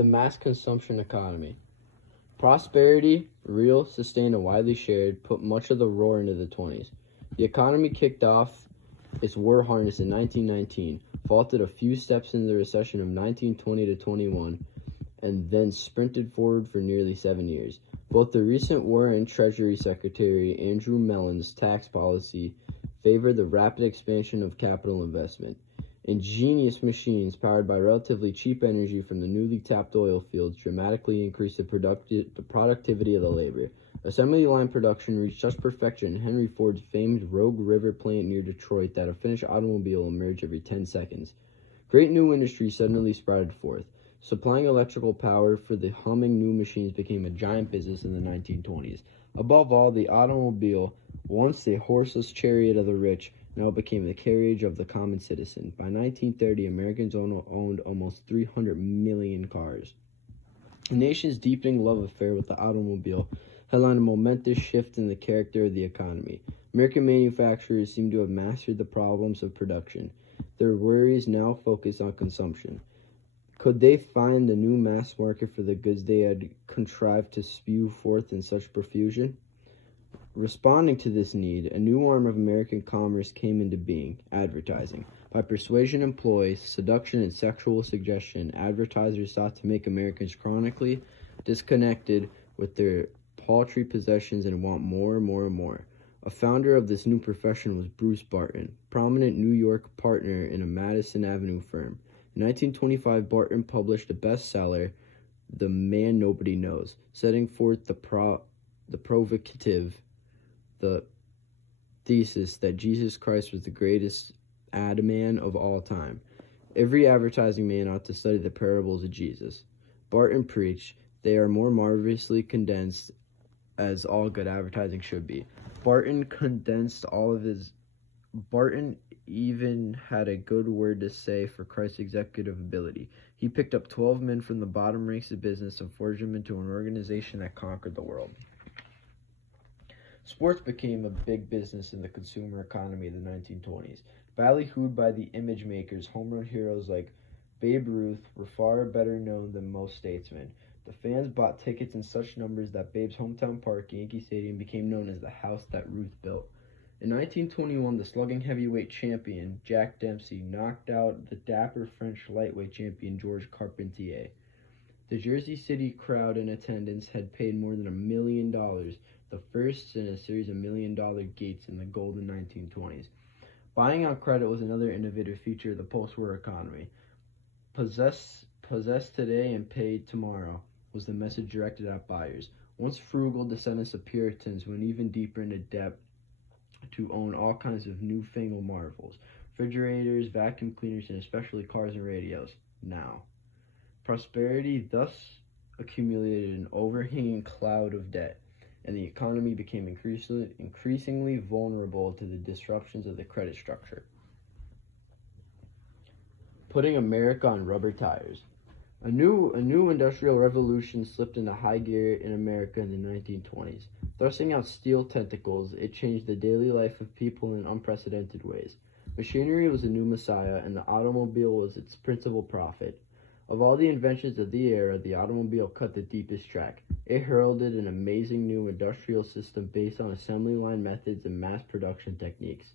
The mass consumption economy. Prosperity, real, sustained, and widely shared, put much of the roar into the 20s. The economy kicked off its war harness in 1919, faltered a few steps in the recession of 1920 to 21, and then sprinted forward for nearly 7 years. Both the recent War and Treasury Secretary Andrew Mellon's tax policy favored the rapid expansion of capital investment. Ingenious machines powered by relatively cheap energy from the newly tapped oil fields dramatically increased the productivity of the labor. Assembly line production reached such perfection in Henry Ford's famed Rogue River plant near Detroit that a finished automobile emerged every 10 seconds. Great new industries suddenly sprouted forth. Supplying electrical power for the humming new machines became a giant business in the 1920s. Above all, the automobile, once the horseless chariot of the rich, now became the carriage of the common citizen. By 1930, Americans owned almost 300 million cars. The nation's deepening love affair with the automobile headlined a momentous shift in the character of the economy. American manufacturers seem to have mastered the problems of production. Their worries now focus on consumption. Could they find the new mass market for the goods they had contrived to spew forth in such profusion? Responding to this need, a new arm of American commerce came into being: advertising. By persuasion and ploy, seduction and sexual suggestion, advertisers sought to make Americans chronically disconnected with their paltry possessions and want more and more and more. A founder of this new profession was Bruce Barton, prominent New York partner in a Madison Avenue firm. In 1925, Barton published a bestseller, The Man Nobody Knows, setting forth the provocative thesis that Jesus Christ was the greatest ad man of all time. Every advertising man ought to study the parables of Jesus. Barton preached, they are more marvelously condensed, as all good advertising should be. Barton even had a good word to say for Christ's executive ability. He picked up 12 men from the bottom ranks of business and forged them into an organization that conquered the world. Sports became a big business in the consumer economy of the 1920s. Ballyhooed by the image makers, home run heroes like Babe Ruth were far better known than most statesmen. The fans bought tickets in such numbers that Babe's hometown park, Yankee Stadium, became known as the house that Ruth built. In 1921, the slugging heavyweight champion, Jack Dempsey, knocked out the dapper French lightweight champion, Georges Carpentier. The Jersey City crowd in attendance had paid more than $1 million, the first in a series of $1 million gates in the golden 1920s. Buying on credit was another innovative feature of the post-war economy. Possess today and pay tomorrow was the message directed at buyers. Once frugal descendants of Puritans went even deeper into debt to own all kinds of newfangled marvels: refrigerators, vacuum cleaners, and especially cars and radios. Now, prosperity thus accumulated an overhanging cloud of debt, and the economy became increasingly vulnerable to the disruptions of the credit structure. Putting America on rubber tires. A new industrial revolution slipped into high gear in America in the 1920s. Thrusting out steel tentacles, it changed the daily life of people in unprecedented ways. Machinery was the new messiah, and the automobile was its principal prophet. Of all the inventions of the era, the automobile cut the deepest track. It heralded an amazing new industrial system based on assembly line methods and mass production techniques.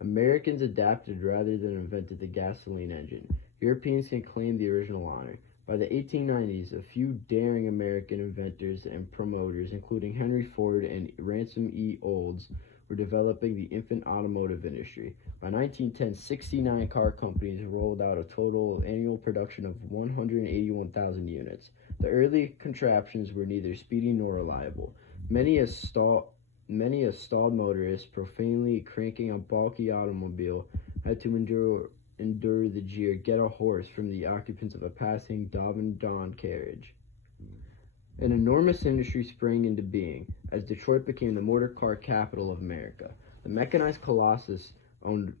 Americans adapted rather than invented the gasoline engine. Europeans can claim the original honor. By the 1890s, a few daring American inventors and promoters, including Henry Ford and Ransom E. Olds, were developing the infant automotive industry. By 1910, 69 car companies rolled out a total annual production of 181,000 units. The early contraptions were neither speedy nor reliable. Many a stalled motorist, profanely cranking a bulky automobile, had to endure the jeer, "Get a horse," from the occupants of a passing Dawn carriage. An enormous industry sprang into being as Detroit became the motor car capital of America. The mechanized colossus owed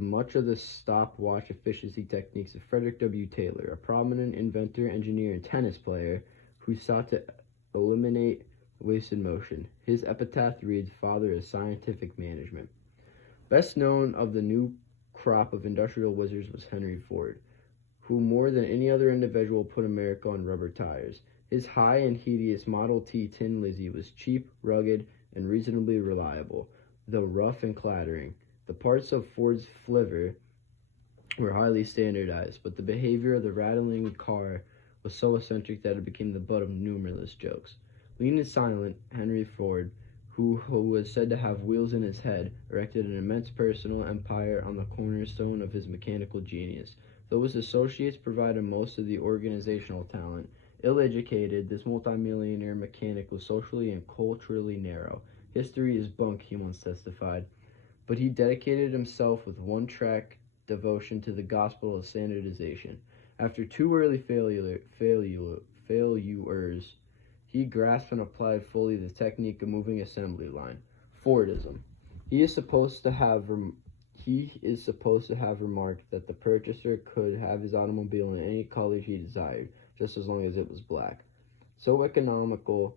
much of the stopwatch efficiency techniques of Frederick W. Taylor, a prominent inventor, engineer, and tennis player who sought to eliminate wasted motion. His epitaph reads, "Father of Scientific Management." Best known of the new crop of industrial wizards was Henry Ford, who more than any other individual put America on rubber tires. His high and hideous Model T Tin Lizzie was cheap, rugged, and reasonably reliable, though rough and clattering. The parts of Ford's flivver were highly standardized, but the behavior of the rattling car was so eccentric that it became the butt of numerous jokes. Lean and silent, Henry Ford, who was said to have wheels in his head, erected an immense personal empire on the cornerstone of his mechanical genius. Though his associates provided most of the organizational talent, ill-educated, this multimillionaire mechanic was socially and culturally narrow. History is bunk, he once testified, but he dedicated himself with one-track devotion to the gospel of standardization. After two early failures, he grasped and applied fully the technique of moving assembly line, Fordism. He is supposed to have remarked that the purchaser could have his automobile in any color he desired, just as long as it was black. So economical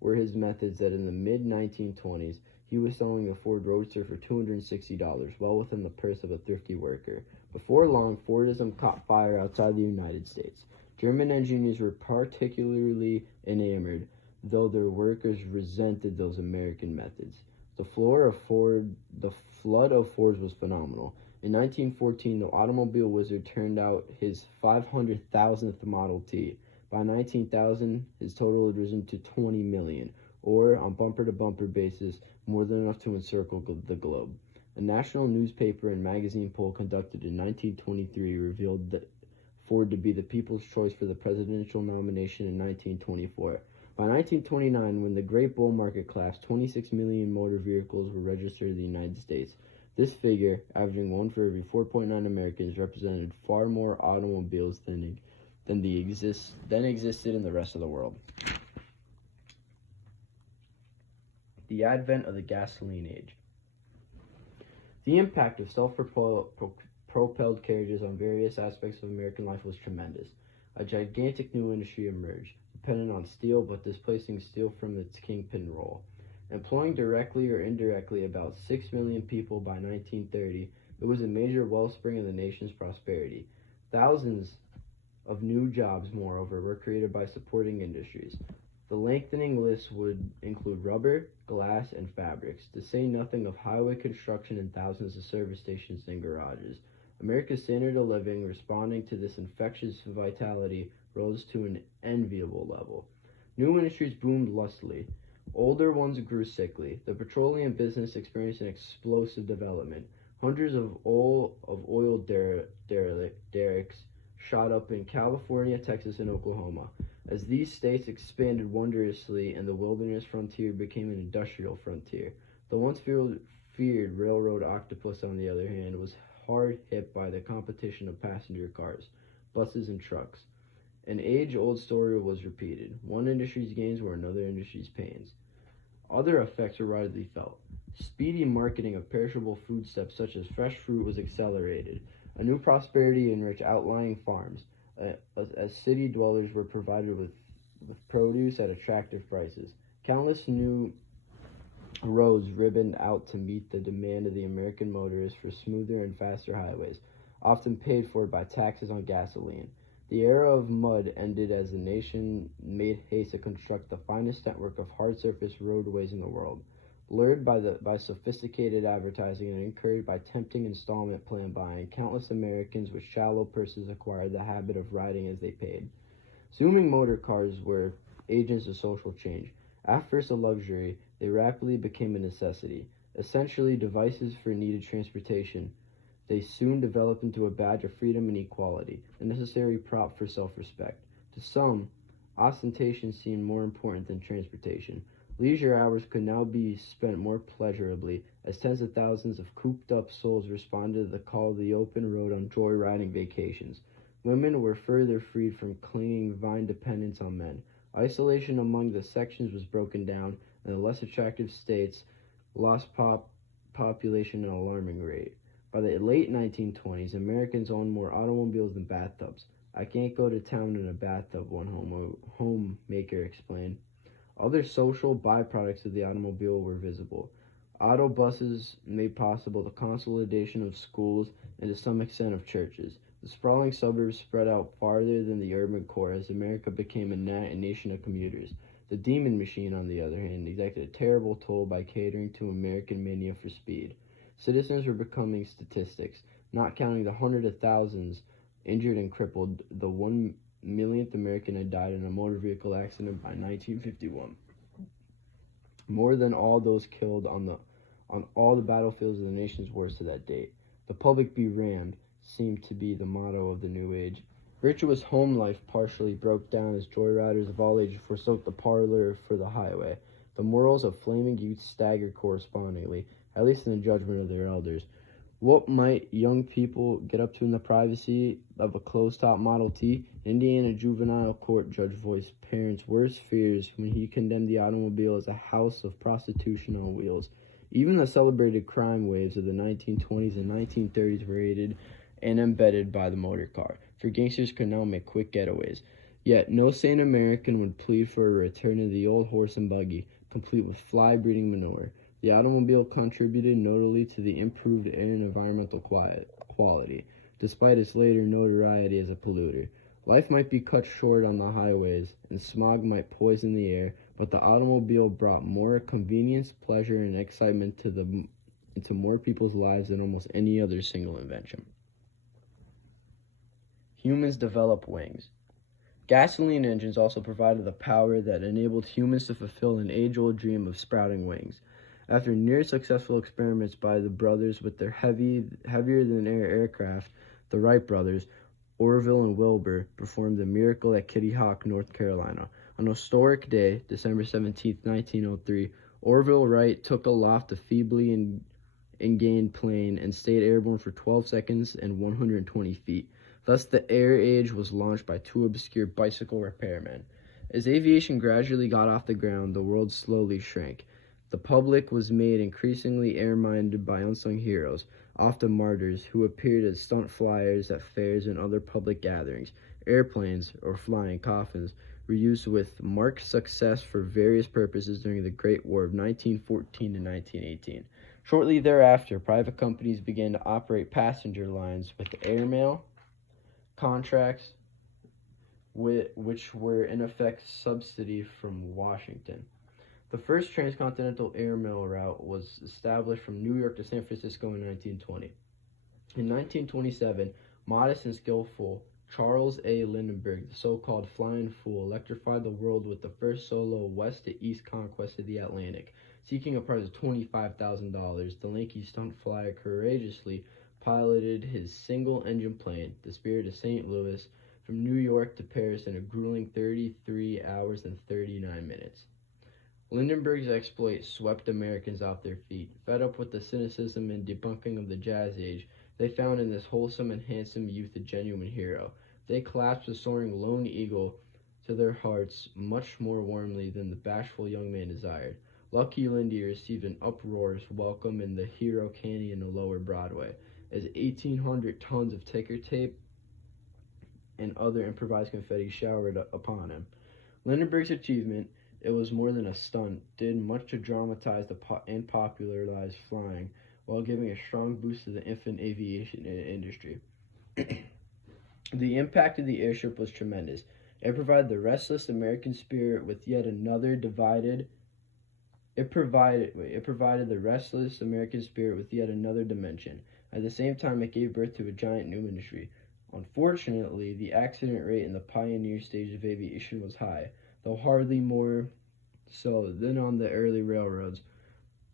were his methods that in the mid-1920s, he was selling the Ford Roadster for $260, well within the purse of a thrifty worker. Before long, Fordism caught fire outside the United States. German engineers were particularly enamored, though their workers resented those American methods. The flood of Fords was phenomenal. In 1914, the automobile wizard turned out his 500,000th Model T. By 19,000, his total had risen to 20 million, or, on bumper-to-bumper basis, more than enough to encircle the globe. A national newspaper and magazine poll conducted in 1923 revealed that Ford to be the people's choice for the presidential nomination in 1924. By 1929, when the Great Bull Market collapsed, 26 million motor vehicles were registered in the United States. This figure, averaging one for every 4.9 Americans, represented far more automobiles than existed in the rest of the world. The advent of the gasoline age. The impact of self-propelled carriages on various aspects of American life was tremendous. A gigantic new industry emerged, dependent on steel but displacing steel from its kingpin role. Employing directly or indirectly about 6 million people by 1930, it was a major wellspring of the nation's prosperity. Thousands of new jobs, moreover, were created by supporting industries. The lengthening list would include rubber, glass, and fabrics, to say nothing of highway construction and thousands of service stations and garages. America's standard of living, responding to this infectious vitality, rose to an enviable level. New industries boomed lustily. Older ones grew sickly. The petroleum business experienced an explosive development. Hundreds of oil derricks shot up in California, Texas, and Oklahoma. As these states expanded wondrously and the wilderness frontier became an industrial frontier, the once feared railroad octopus, on the other hand, was hard hit by the competition of passenger cars, buses, and trucks. An age-old story was repeated. One industry's gains were another industry's pains. Other effects were widely felt. Speedy marketing of perishable foodstuffs such as fresh fruit was accelerated. A new prosperity enriched outlying farms, as city dwellers were provided with produce at attractive prices. Countless new roads ribboned out to meet the demand of the American motorist for smoother and faster highways, often paid for by taxes on gasoline. The era of mud ended as the nation made haste to construct the finest network of hard-surface roadways in the world. Lured by sophisticated advertising and encouraged by tempting installment plan buying, countless Americans with shallow purses acquired the habit of riding as they paid. Zooming motor cars were agents of social change. At first a luxury, they rapidly became a necessity. Essentially devices for needed transportation, they soon developed into a badge of freedom and equality, a necessary prop for self-respect. To some, ostentation seemed more important than transportation. Leisure hours could now be spent more pleasurably, as tens of thousands of cooped-up souls responded to the call of the open road on joyriding vacations. Women were further freed from clinging vine dependence on men. Isolation among the sections was broken down, and the less attractive states lost population at an alarming rate. By the late 1920s, Americans owned more automobiles than bathtubs. "I can't go to town in a bathtub," one homemaker explained. Other social byproducts of the automobile were visible. Autobuses made possible the consolidation of schools and to some extent of churches. The sprawling suburbs spread out farther than the urban core as America became a nation of commuters. The demon machine, on the other hand, exacted a terrible toll by catering to American mania for speed. Citizens were becoming statistics, not counting the hundreds of thousands injured and crippled. The 1 millionth American had died in a motor vehicle accident by 1951. More than all those killed on all the battlefields of the nation's wars to that date. The public be rammed seemed to be the motto of the new age. Virtuous home life partially broke down as joyriders of all ages forsook the parlor for the highway. The morals of flaming youth staggered correspondingly, at least in the judgment of their elders. What might young people get up to in the privacy of a closed-top Model T? Indiana juvenile court judge voiced parents' worst fears when he condemned the automobile as a house of prostitution on wheels. Even the celebrated crime waves of the 1920s and 1930s were aided and embedded by the motor car, for gangsters could now make quick getaways. Yet no sane American would plead for a return to the old horse and buggy, complete with fly-breeding manure. The automobile contributed notably to the improved air and environmental quality, despite its later notoriety as a polluter. Life might be cut short on the highways, and smog might poison the air, but the automobile brought more convenience, pleasure, and excitement into more people's lives than almost any other single invention. Humans develop wings. Gasoline engines also provided the power that enabled humans to fulfill an age-old dream of sprouting wings. After near-successful experiments by the brothers with their heavier-than-air aircraft, the Wright brothers, Orville and Wilbur, performed the miracle at Kitty Hawk, North Carolina. On a historic day, December 17, 1903, Orville Wright took aloft a feebly gained plane and stayed airborne for 12 seconds and 120 feet. Thus, the air age was launched by two obscure bicycle repairmen. As aviation gradually got off the ground, the world slowly shrank. The public was made increasingly air-minded by unsung heroes, often martyrs, who appeared as stunt flyers at fairs and other public gatherings. Airplanes, or flying coffins, were used with marked success for various purposes during the Great War of 1914 to 1918. Shortly thereafter, private companies began to operate passenger lines with airmail contracts, which were in effect subsidy from Washington. The first transcontinental airmail route was established from New York to San Francisco in 1920. In 1927, modest and skillful Charles A. Lindbergh, the so-called Flying Fool, electrified the world with the first solo west-to-east conquest of the Atlantic. Seeking a prize of $25,000, the lanky stunt flyer courageously piloted his single-engine plane, the Spirit of St. Louis, from New York to Paris in a grueling 33 hours and 39 minutes. Lindbergh's exploit swept Americans off their feet. Fed up with the cynicism and debunking of the Jazz Age, they found in this wholesome and handsome youth a genuine hero. They clasped the soaring Lone Eagle to their hearts much more warmly than the bashful young man desired. Lucky Lindy received an uproarious welcome in the Hero Canyon of Lower Broadway, as 1,800 tons of ticker tape and other improvised confetti showered upon him. Lindbergh's achievement, it was more than a stunt, did much to dramatize and popularize flying, while giving a strong boost to the infant aviation industry. The impact of the airship was tremendous. It provided the restless American spirit with yet another dimension. At the same time, it gave birth to a giant new industry. Unfortunately, the accident rate in the pioneer stage of aviation was high, though hardly more so than on the early railroads.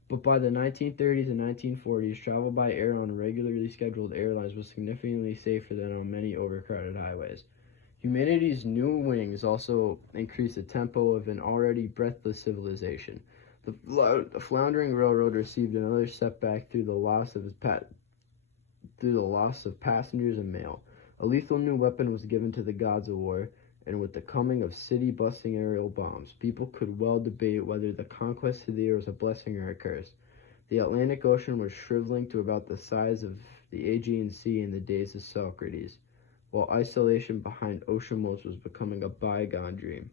But by the 1930s and 1940s, travel by air on regularly scheduled airlines was significantly safer than on many overcrowded highways. Humanity's new wings also increased the tempo of an already breathless civilization. The floundering railroad received another setback through the loss of passengers and mail. A lethal new weapon was given to the gods of war, and with the coming of city-busting aerial bombs, people could well debate whether the conquest of the air was a blessing or a curse. The Atlantic Ocean was shriveling to about the size of the Aegean Sea in the days of Socrates, while isolation behind ocean walls was becoming a bygone dream.